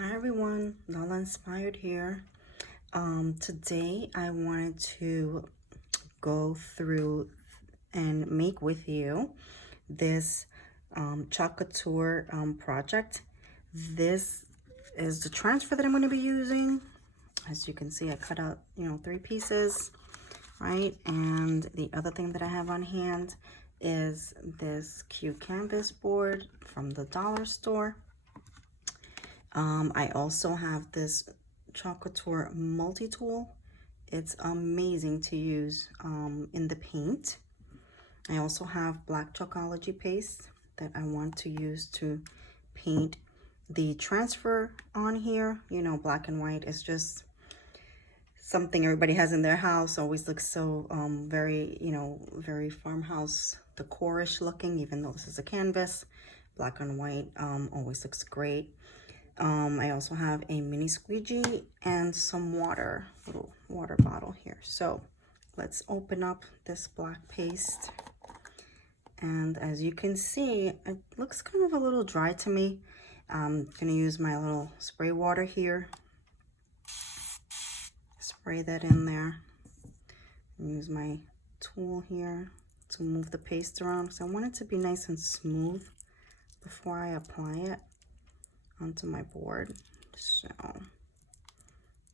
Hi everyone, Lala Inspired here. Today I wanted to go through and make with you this chalk couture project. This is the transfer that I'm going to be using. As you can see, I cut out 3 pieces, right? And the other thing that I have on hand is this cute canvas board from the dollar store. I also have this chalk couture multi-tool. It's amazing to use in the paint. I also have black chalkology paste that I want to use to paint the transfer on here. You know, black and white is just something everybody has in their house. Always looks so very, very farmhouse decorish looking, even though this is a canvas. Black and white always looks great. I also have a mini squeegee and some water, little water bottle here. So let's open up this black paste. And as you can see, it looks kind of a little dry to me. I'm gonna use my little spray water here. Spray that in there. And use my tool here to move the paste around because I want it to be nice and smooth before I apply it onto my board. So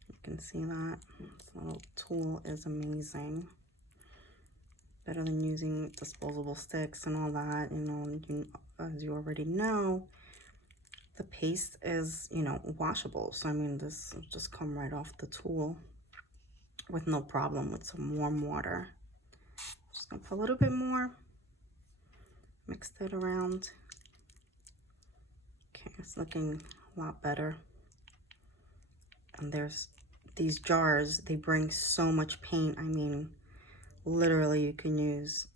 you can see that this little tool is amazing. Better than using disposable sticks and all that. As you already know, the paste is washable. So I mean, this will just come right off the tool with no problem with some warm water. Just gonna put a little bit more, mix that around. Okay, it's looking a lot better. And there's these jars, they bring so much paint. I mean, literally you can use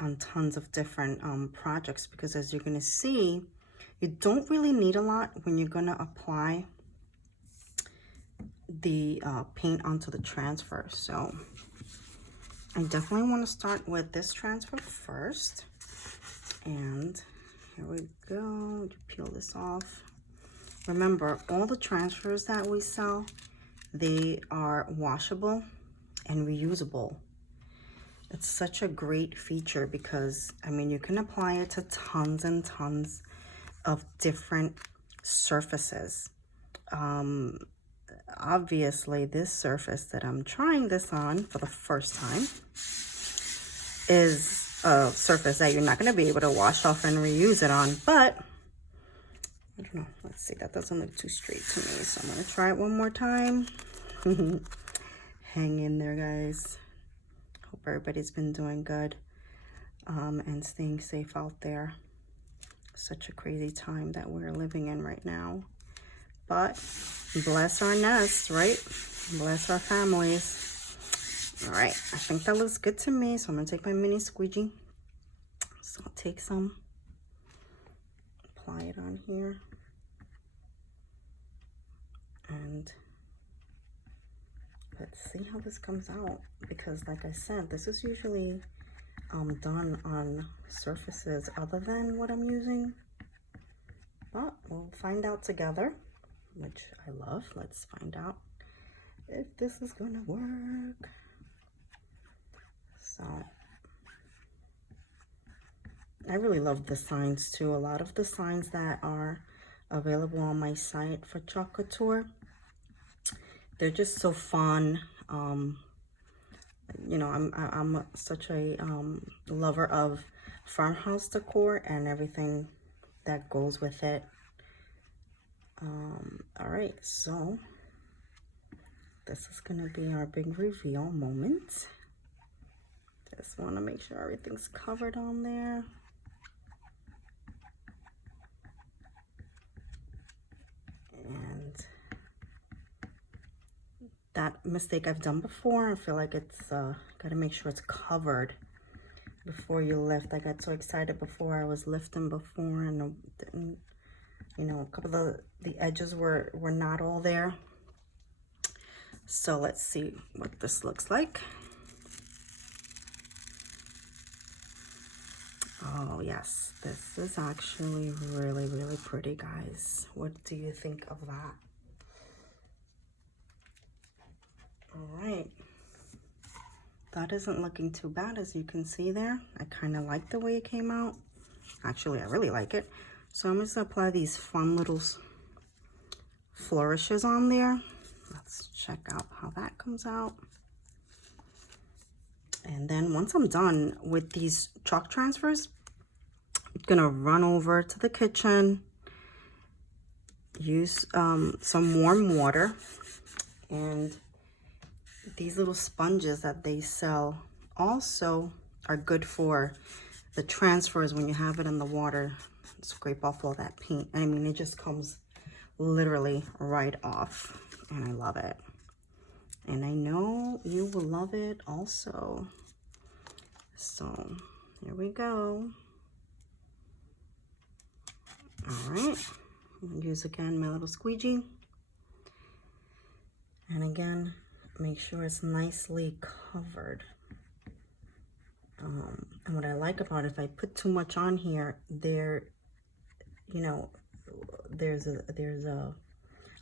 on tons of different projects, because as you're gonna see, you don't really need a lot when you're gonna apply the paint onto the transfer. So I definitely want to start with this transfer first. And here we go. You peel this off. Remember, all the transfers that we sell, they are washable and reusable. It's such a great feature because, I mean, you can apply it to tons and tons of different surfaces. Obviously, this surface that I'm trying this on for the first time is a surface that you're not going to be able to wash off and reuse it on, but I don't know. Let's see. That doesn't look too straight to me. So I'm going to try it one more time. Hang in there, guys. Hope everybody's been doing good and staying safe out there. Such a crazy time that we're living in right now. But bless our nest, right? Bless our families. All right. I think that looks good to me. So I'm going to take my mini squeegee. So I'll take some, apply it on here. And let's see how this comes out, because like I said, this is usually done on surfaces other than what I'm using, but we'll find out together, which I love. Let's find out if this is gonna work. So I really love the signs too. A lot of the signs that are available on my site for chalk couture, they're just so fun. I'm such a lover of farmhouse decor and everything that goes with it. All right, so this is gonna be our big reveal moment. Just want to make sure everything's covered on there. And that mistake I've done before. I feel like it's got to make sure it's covered before you lift. I got so excited before I was lifting before, and a couple of the edges were not all there. So let's see what this looks like. Oh yes, this is actually really, really pretty, guys. What do you think of that? All right. That isn't looking too bad, as you can see there. I kind of like the way it came out. Actually, I really like it. So I'm just gonna apply these fun little flourishes on there. Let's check out how that comes out. And then once I'm done with these chalk transfers, I'm gonna run over to the kitchen, use some warm water, and these little sponges that they sell also are good for the transfers when you have it in the water. Scrape off all that paint. I mean, it just comes literally right off, and I love it. And I know you will love it also. So here we go. All right, use again my little squeegee. And again, make sure it's nicely covered. And what I like about it, if I put too much on here, there's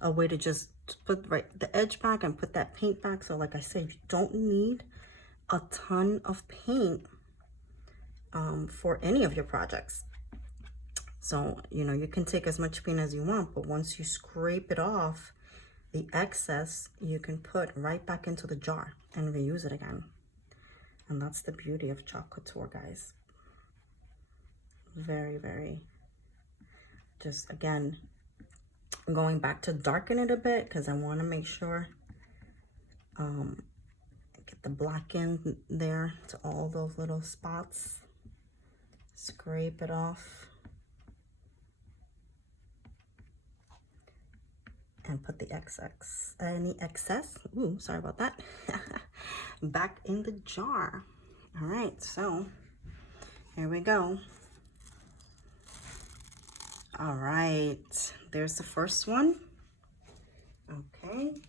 a way to just put the edge back and put that paint back. So like I said, you don't need a ton of paint for any of your projects. So, you can take as much paint as you want, but once you scrape it off, the excess you can put right back into the jar and reuse it again. And that's the beauty of Chalk Couture, guys. Very, very, just again, going back to darken it a bit because I want to make sure get the black in there to all those little spots. Scrape it off and put the any excess, ooh, sorry about that, back in the jar. All right, so here we go. All right, there's the first one. Okay,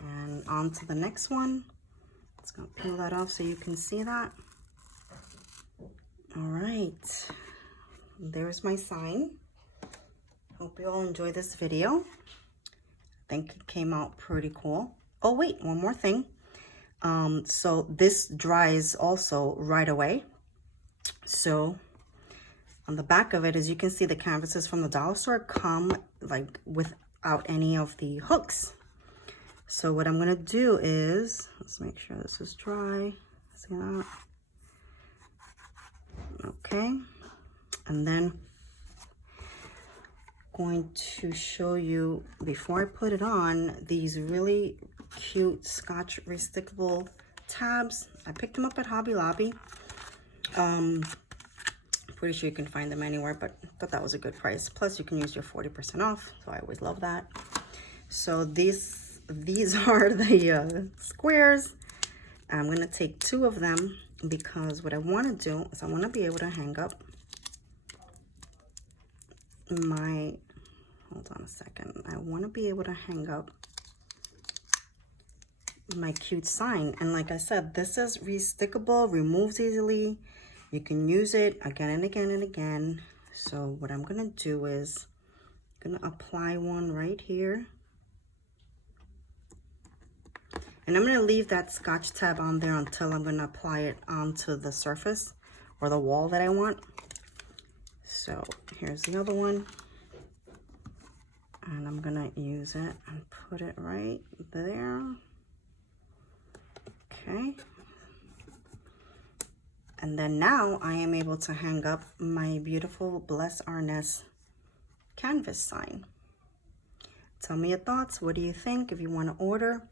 and on to the next one. Let's go peel that off so you can see that. All right, there's my sign. Hope you all enjoy this video. I think it came out pretty cool. Oh wait, one more thing. So this dries also right away. So on the back of it, as you can see, the canvases from the dollar store come like without any of the hooks. So what I'm gonna do is, let's make sure this is dry. See that? Okay, and then going to show you, before I put it on, these really cute Scotch restickable tabs. I picked them up at Hobby Lobby. Pretty sure you can find them anywhere, but I thought that was a good price. Plus you can use your 40% off, so I always love that. So these are the squares. I'm gonna take 2 of them because what I want to do is I want to be able to hang up my, hold on a second, I want to be able to hang up my cute sign. And like I said, this is restickable, removes easily. You can use it again and again and again. So what I'm gonna do is I'm gonna apply one right here, and I'm gonna leave that Scotch tab on there until I'm gonna apply it onto the surface or the wall that I want. So here's the other one, and I'm gonna use it and put it right there. Okay, and then now I am able to hang up my beautiful Bless Our Nest canvas sign. Tell me your thoughts. What do you think? If you want to order,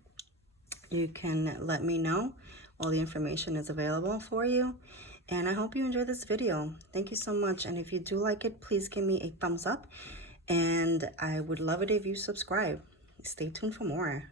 you can let me know. All the information is available for you. And I hope you enjoyed this video. Thank you so much. And if you do like it, please give me a thumbs up. And I would love it if you subscribe. Stay tuned for more.